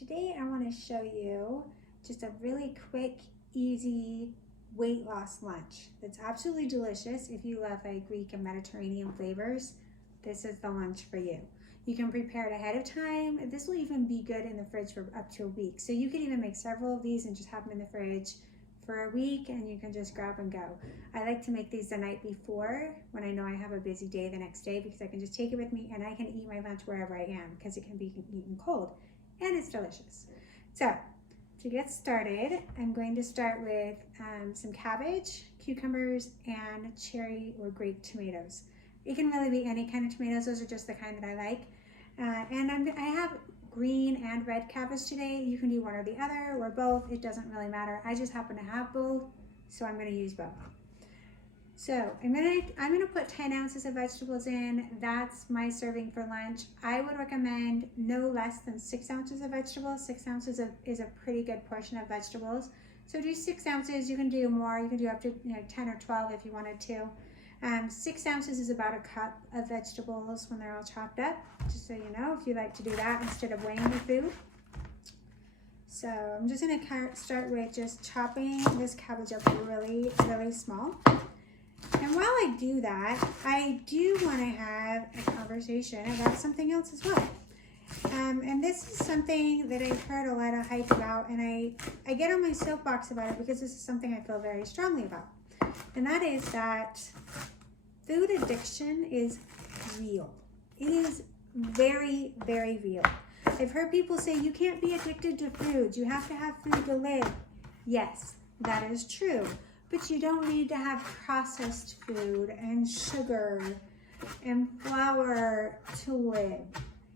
Today I want to show you just a really quick, easy weight loss lunch that's absolutely delicious. If you love Greek and Mediterranean flavors, this is the lunch for you. You can prepare it ahead of time. This will even be good in the fridge for up to a week. So you can even make several of these and just have them in the fridge for a week and you can just grab and go. I like to make these the night before when I know I have a busy day the next day, because I can just take it with me and I can eat my lunch wherever I am because it can be eaten cold and it's delicious. So to get started, I'm going to start with some cabbage, cucumbers, and cherry or grape tomatoes. It can really be any kind of tomatoes. Those are just the kind that I like. And I have green and red cabbage today. You can do one or the other or both. It doesn't really matter. I just happen to have both, so I'm going to use both. So I'm gonna put 10 ounces of vegetables in. That's my serving for lunch. I would recommend no less than 6 ounces of vegetables. 6 ounces is a pretty good portion of vegetables. So do 6 ounces. You can do more. You can do up to 10 or 12 if you wanted to. 6 ounces is about a cup of vegetables when they're all chopped up, just so you know, if you like to do that instead of weighing your food. So I'm just going to start with just chopping this cabbage up really, really small. And while I do that, I do want to have a conversation about something else as well. And this is something that I've heard a lot of hype about, and I get on my soapbox about it because this is something I feel very strongly about. And that is that food addiction is real. It is very, very real. I've heard people say you can't be addicted to food. You have to have food to live. Yes, that is true. But you don't need to have processed food and sugar and flour to live.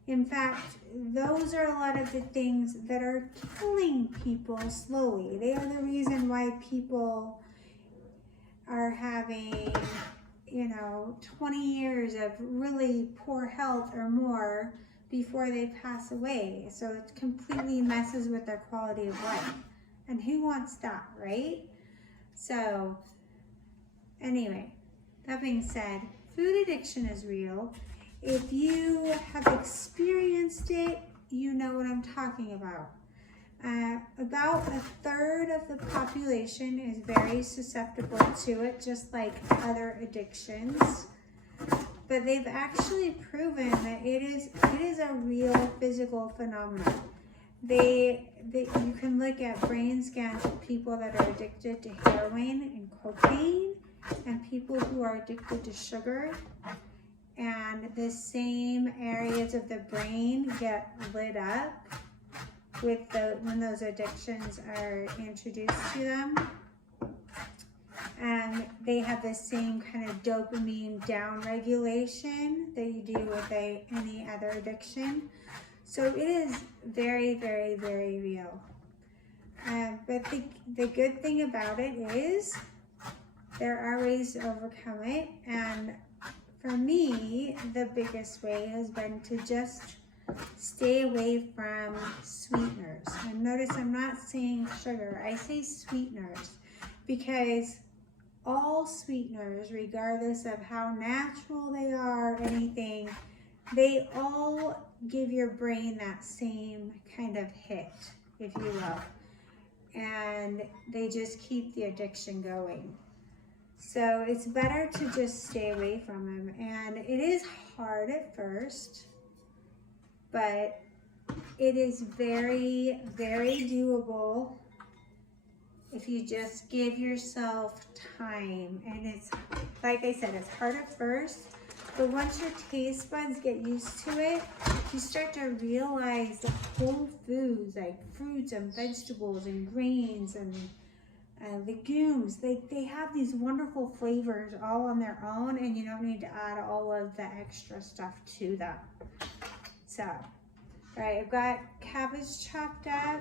In fact, those are a lot of the things that are killing people slowly. They are the reason why people are having, 20 years of really poor health or more before they pass away. So it completely messes with their quality of life. And who wants that, right? So anyway, that being said, food addiction is real. If you have experienced it, you know what I'm talking about. About a third of the population is very susceptible to it, just like other addictions. But they've actually proven that it is a real physical phenomenon. You can look at brain scans of people that are addicted to heroin and cocaine and people who are addicted to sugar, and the same areas of the brain get lit up when those addictions are introduced to them, and they have the same kind of dopamine down regulation that you do with any other addiction. So it is very, very, very real. But the good thing about it is there are ways to overcome it. And for me, the biggest way has been to just stay away from sweeteners. And notice I'm not saying sugar, I say sweeteners, because all sweeteners, regardless of how natural they are or anything, they all give your brain that same kind of hit, if you will. And they just keep the addiction going. So it's better to just stay away from them. And it is hard at first, but it is very, very doable if you just give yourself time. And it's, like I said, it's hard at first, but once your taste buds get used to it, you start to realize that whole foods like fruits and vegetables and grains and legumes, they have these wonderful flavors all on their own, and you don't need to add all of the extra stuff to them. So, all right, I've got cabbage chopped up,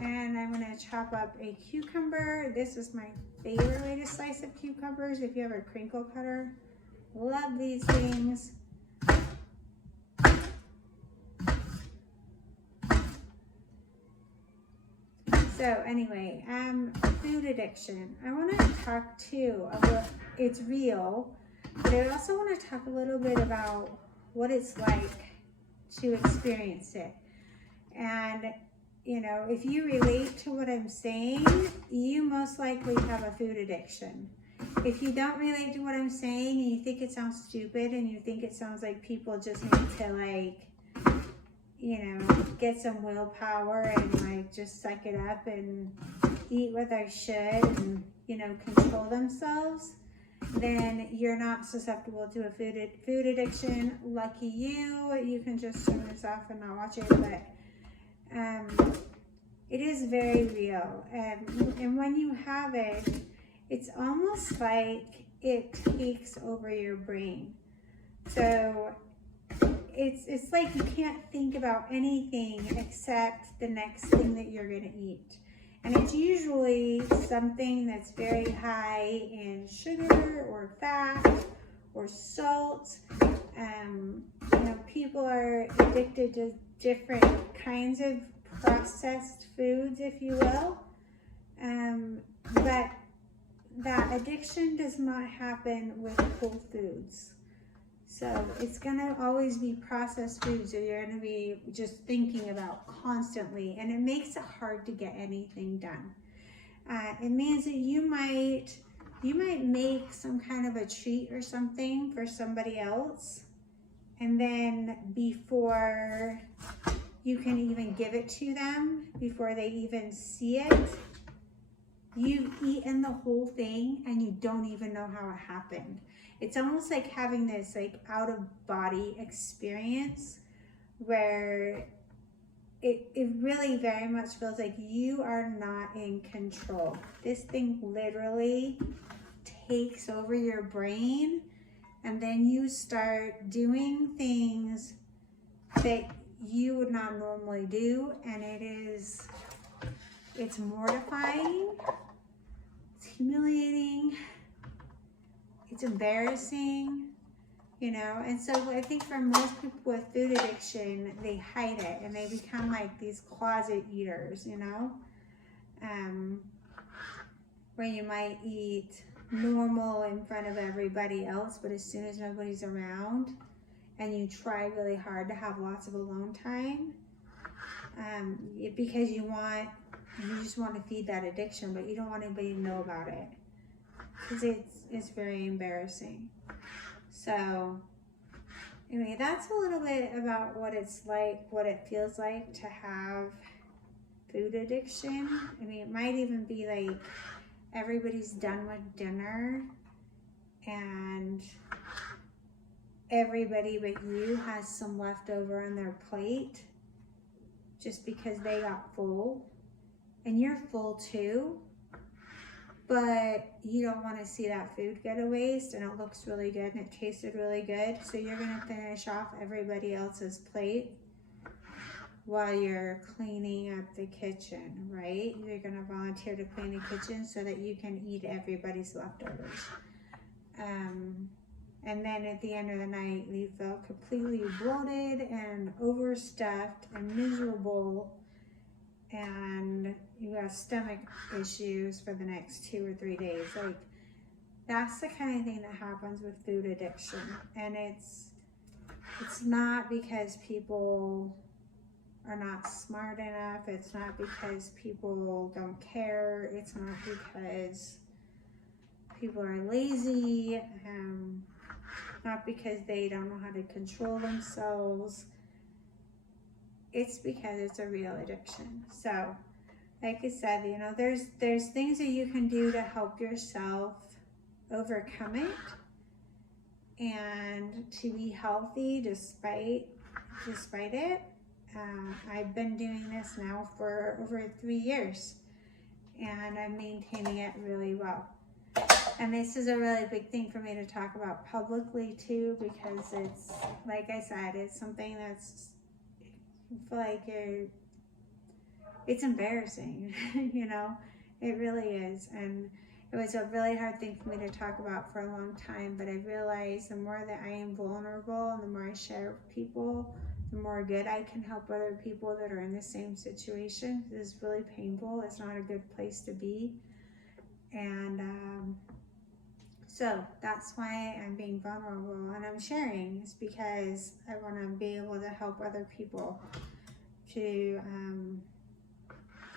and I'm gonna chop up a cucumber. This is my favorite way to slice up cucumbers. If you have a crinkle cutter, love these things. So anyway, food addiction. I want to talk too about it's real, but I also want to talk a little bit about what it's like to experience it. And you know, if you relate to what I'm saying, you most likely have a food addiction. If you don't relate to what I'm saying and you think it sounds stupid and you think it sounds like people just need to like, you know, get some willpower and like just suck it up and eat what they should and, you know, control themselves, then you're not susceptible to a food addiction. Lucky you, you can just turn this off and not watch it, but it is very real. And when you have it, it's almost like it takes over your brain. So it's like you can't think about anything except the next thing that you're gonna eat. And it's usually something that's very high in sugar or fat or salt. You know, people are addicted to different kinds of processed foods, if you will. But that addiction does not happen with whole foods. So it's gonna always be processed foods that you're gonna be just thinking about constantly, and it makes it hard to get anything done. It means that you might make some kind of a treat or something for somebody else, and then before you can even give it to them, before they even see it, you've eaten the whole thing and you don't even know how it happened. It's almost like having this like out of body experience where it really very much feels like you are not in control. This thing literally takes over your brain, and then you start doing things that you would not normally do, and it's mortifying, it's humiliating, it's embarrassing, you know. And so I think for most people with food addiction, they hide it and they become like these closet eaters, you know, where you might eat normal in front of everybody else, but as soon as nobody's around and you try really hard to have lots of alone time, because you just want to feed that addiction, but you don't want anybody to know about it because it's very embarrassing. So anyway, that's a little bit about what it's like, what it feels like to have food addiction. I mean, it might even be like everybody's done with dinner and everybody but you has some leftover on their plate just because they got full, and you're full too, but you don't want to see that food get a waste, and it looks really good and it tasted really good, so you're going to finish off everybody else's plate while you're cleaning up the kitchen, right? You're going to volunteer to clean the kitchen so that you can eat everybody's leftovers. And then at the end of the night, you feel completely bloated and overstuffed and miserable, and you have stomach issues for the next 2 or 3 days. Like, that's the kind of thing that happens with food addiction. And it's not because people are not smart enough. It's not because people don't care. It's not because people are lazy. Not because they don't know how to control themselves. It's because it's a real addiction. So, like I said, you know, there's things that you can do to help yourself overcome it and to be healthy despite it. I've been doing this now for over 3 years, and I'm maintaining it really well. And this is a really big thing for me to talk about publicly too, because it's, like I said, it's something that's, I feel like it's embarrassing, you know, it really is. And it was a really hard thing for me to talk about for a long time, but I realized the more that I am vulnerable and the more I share with people, the more good I can help other people that are in the same situation. It's really painful. It's not a good place to be. And so that's why I'm being vulnerable and I'm sharing. It's because I want to be able to help other people to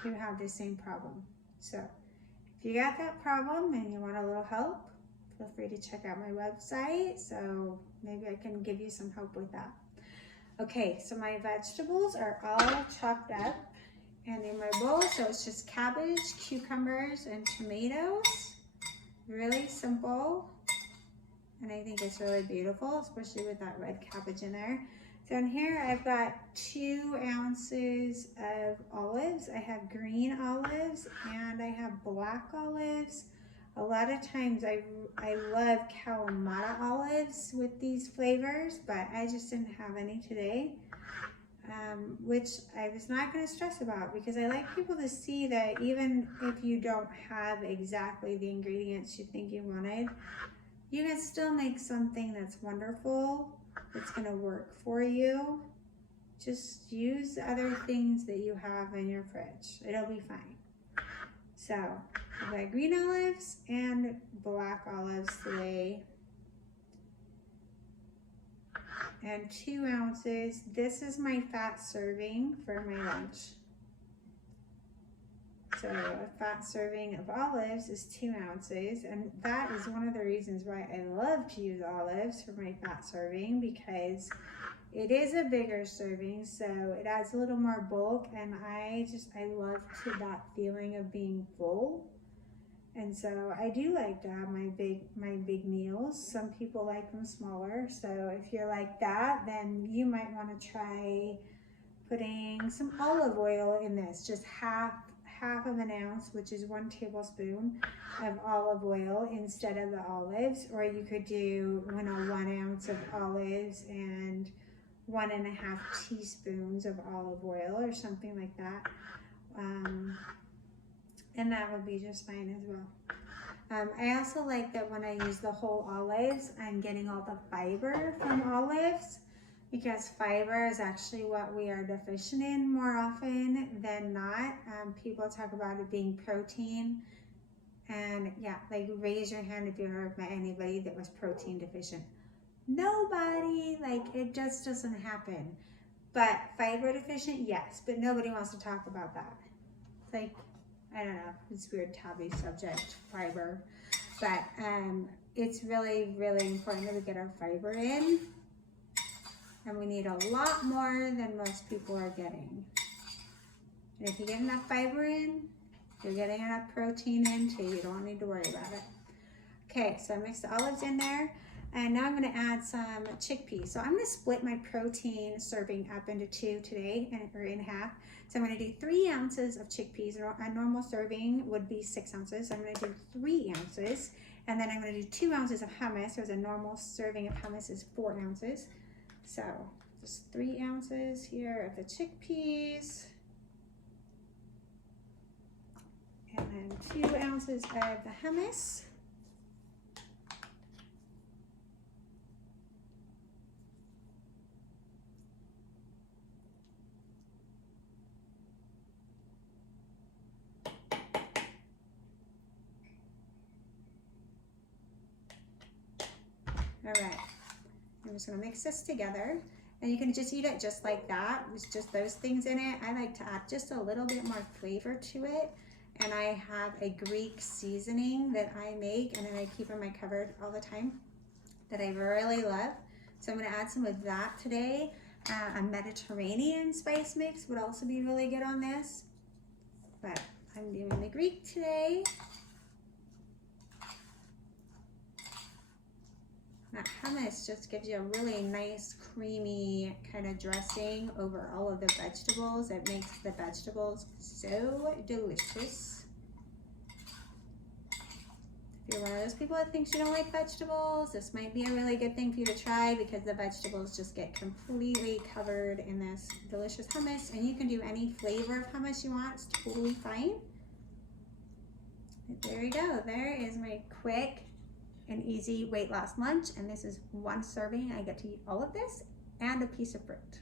who have the same problem. So if you got that problem and you want a little help, feel free to check out my website. So maybe I can give you some help with that. Okay, so my vegetables are all chopped up and in my bowl. So it's just cabbage, cucumbers, and tomatoes. Really simple. And I think it's really beautiful, especially with that red cabbage in there. So in here, I've got 2 ounces of olives. I have green olives and I have black olives. A lot of times I love Kalamata olives with these flavors, but I just didn't have any today, which I was not going to stress about because I like people to see that even if you don't have exactly the ingredients you think you wanted, you can still make something that's wonderful, that's going to work for you. Just use other things that you have in your fridge. It'll be fine. So I've got green olives and black olives today. And 2 ounces. This is my fat serving for my lunch. So a fat serving of olives is 2 ounces, and that is one of the reasons why I love to use olives for my fat serving, because it is a bigger serving, so it adds a little more bulk, and I love that feeling of being full. And so I do like to have my big meals. Some people like them smaller, so if you're like that, then you might want to try putting some olive oil in this, just half of an ounce, which is 1 tablespoon of olive oil instead of the olives. Or you could do 1 ounce of olives and 1.5 teaspoons of olive oil or something like that. And that would be just fine as well. I also like that when I use the whole olives, I'm getting all the fiber from olives, because fiber is actually what we are deficient in more often than not. People talk about it being protein, and yeah, like raise your hand if you heard met anybody that was protein deficient. Nobody, like it just doesn't happen. But fiber deficient, yes, but nobody wants to talk about that. It's like, I don't know, it's a weird taboo subject, fiber. But it's really, really important that we get our fiber in. And we need a lot more than most people are getting. And if you get enough fiber in, you're getting enough protein in too. You don't need to worry about it. Okay, so I mixed the olives in there. And now I'm gonna add some chickpeas. So I'm gonna split my protein serving up into 2 today, or in half. So I'm gonna do 3 ounces of chickpeas. A normal serving would be 6 ounces. So I'm gonna do 3 ounces. And then I'm gonna do 2 ounces of hummus. So a normal serving of hummus is 4 ounces. So just 3 ounces here of the chickpeas. And then 2 ounces of the hummus. All right, I'm just gonna mix this together, and you can just eat it just like that with just those things in it. I like to add just a little bit more flavor to it, and I have a Greek seasoning that I make and then I keep in my cupboard all the time that I really love. So I'm gonna add some of that today. A Mediterranean spice mix would also be really good on this, but I'm doing the Greek today. That hummus just gives you a really nice creamy kind of dressing over all of the vegetables. It makes the vegetables so delicious. If you're one of those people that thinks you don't like vegetables, this might be a really good thing for you to try, because the vegetables just get completely covered in this delicious hummus. And you can do any flavor of hummus you want, it's totally fine. But there you go, there is my quick and easy weight loss lunch, and this is 1 serving. I get to eat all of this and a piece of fruit.